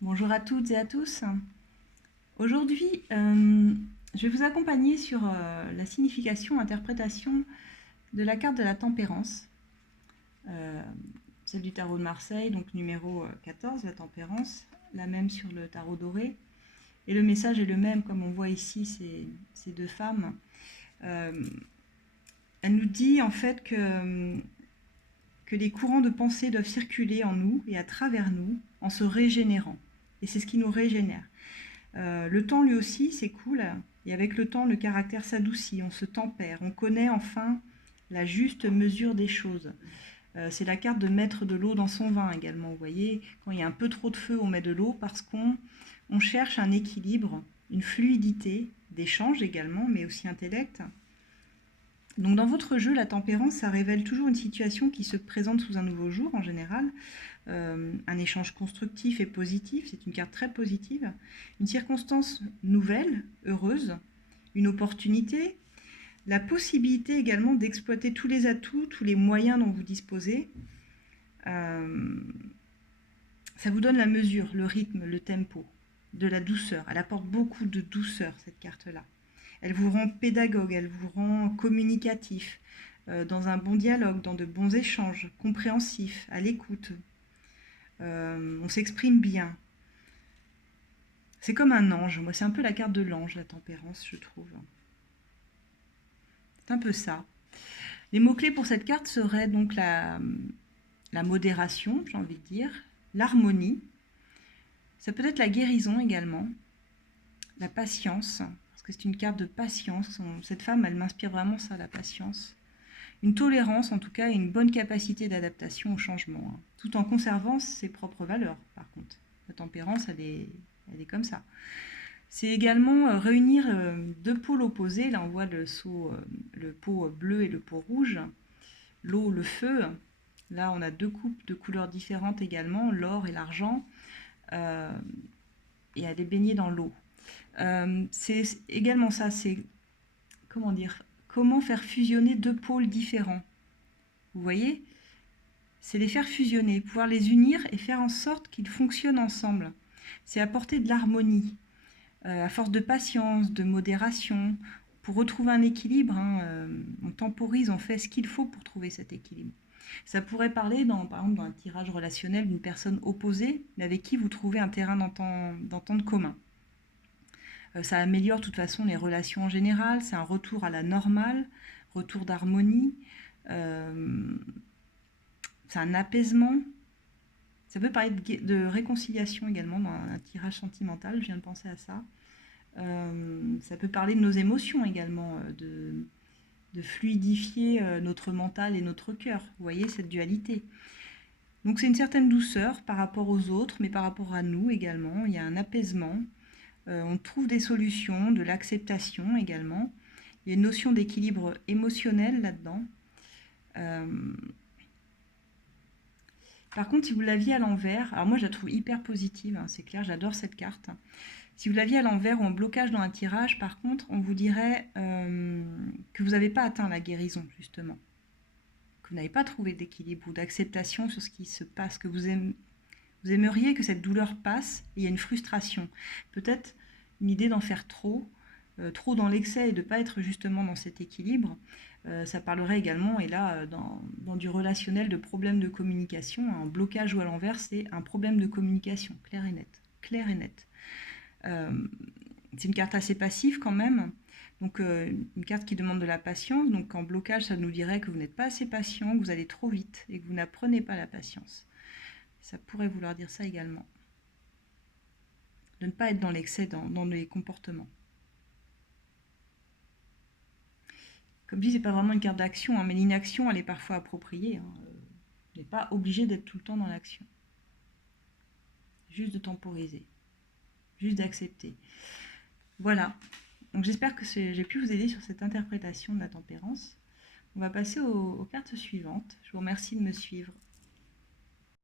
Bonjour à toutes et à tous. Aujourd'hui, je vais vous accompagner sur la signification, interprétation de la carte de la tempérance, euh, celle du tarot de Marseille, donc numéro 14, la tempérance, la même sur le tarot doré. Et le message est le même, comme on voit ici, ces deux femmes. Elle nous dit en fait que les courants de pensée doivent circuler en nous et à travers nous en se régénérant. Et c'est ce qui nous régénère. Le temps lui aussi s'écoule et avec le temps le caractère s'adoucit, on se tempère, on connaît enfin la juste mesure des choses. C'est la carte de mettre de l'eau dans son vin également, vous voyez, quand il y a un peu trop de feu on met de l'eau parce qu'on cherche un équilibre, une fluidité d'échange également, mais aussi intellect. Donc dans votre jeu, la tempérance, ça révèle toujours une situation qui se présente sous un nouveau jour en général, un échange constructif et positif, c'est une carte très positive, une circonstance nouvelle, heureuse, une opportunité, la possibilité également d'exploiter tous les atouts, tous les moyens dont vous disposez. Ça vous donne la mesure, le rythme, le tempo, de la douceur. Elle apporte beaucoup de douceur, cette carte-là. Elle vous rend pédagogue, elle vous rend communicatif, dans un bon dialogue, dans de bons échanges, compréhensif, à l'écoute. On s'exprime bien. C'est comme un ange. Moi, c'est un peu la carte de l'ange, la tempérance, je trouve. C'est un peu ça. Les mots-clés pour cette carte seraient donc la modération, j'ai envie de dire, l'harmonie. Ça peut être la guérison également, la patience, parce que c'est une carte de patience. Cette femme, elle m'inspire vraiment ça, la patience. Une tolérance, en tout cas, et une bonne capacité d'adaptation au changement, hein, tout en conservant ses propres valeurs, par contre. La tempérance, elle est comme ça. C'est également réunir deux pôles opposés. Là, on voit le pot bleu et le pot rouge. L'eau, le feu. Là, on a deux coupes de couleurs différentes également, l'or et l'argent. Et elle est baignée dans l'eau. C'est également ça, c'est, comment dire, comment faire fusionner deux pôles différents. Vous voyez, c'est les faire fusionner, pouvoir les unir et faire en sorte qu'ils fonctionnent ensemble. C'est apporter de l'harmonie, à force de patience, de modération, pour retrouver un équilibre. On temporise, on fait ce qu'il faut pour trouver cet équilibre. Ça pourrait parler, par exemple, dans un tirage relationnel d'une personne opposée, mais avec qui vous trouvez un terrain d'entente commun. Ça améliore de toute façon les relations en général, c'est un retour à la normale, retour d'harmonie, c'est un apaisement. Ça peut parler de réconciliation également dans un tirage sentimental, je viens de penser à ça. Ça peut parler de nos émotions également, de fluidifier notre mental et notre cœur. Vous voyez cette dualité. Donc c'est une certaine douceur par rapport aux autres, mais par rapport à nous également. Il y a un apaisement. On trouve des solutions, de l'acceptation également. Il y a une notion d'équilibre émotionnel là-dedans. Par contre, si vous l'aviez à l'envers, alors moi je la trouve hyper positive, hein, c'est clair, j'adore cette carte. Si vous l'aviez à l'envers ou en blocage dans un tirage, par contre, on vous dirait que vous n'avez pas atteint la guérison, justement. Que vous n'avez pas trouvé d'équilibre ou d'acceptation sur ce qui se passe, que vous aimeriez que cette douleur passe et il y a une frustration. Peut-être une idée d'en faire trop dans l'excès et de ne pas être justement dans cet équilibre. Ça parlerait également, et là, dans du relationnel, de problèmes de communication. Un blocage ou à l'envers, c'est un problème de communication, clair et net. Clair et net. C'est une carte assez passive quand même. Donc une carte qui demande de la patience. Donc en blocage, ça nous dirait que vous n'êtes pas assez patient, que vous allez trop vite et que vous n'apprenez pas la patience. Ça pourrait vouloir dire ça également. De ne pas être dans l'excès dans les comportements. Comme je dis, c'est pas vraiment une carte d'action, hein, mais l'inaction, elle est parfois appropriée. On n'est pas obligé d'être tout le temps dans l'action. Juste de temporiser. Juste d'accepter. Voilà. Donc j'espère que j'ai pu vous aider sur cette interprétation de la tempérance. On va passer aux cartes suivantes. Je vous remercie de me suivre.